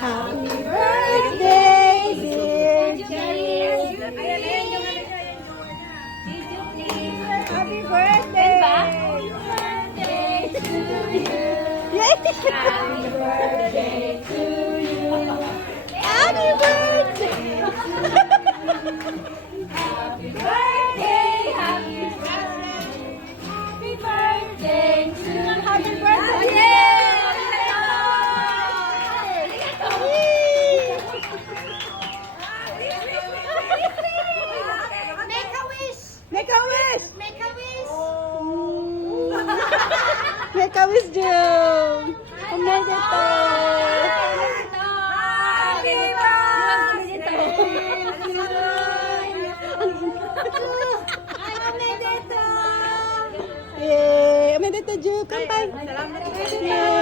Happy birthday, dear Janice. Happy birthday. Happy birthday to you. Happy birthday to you. Happy birthday. Happy birthday. Happy birthday. Happy birthday to you. Happy birthday. Make a wish. Make a wish. Make a wish. Make a wish, June. Umeda to. Happy birthday. Umeda to. Yay. Umeda to, June. Kampay. Yay.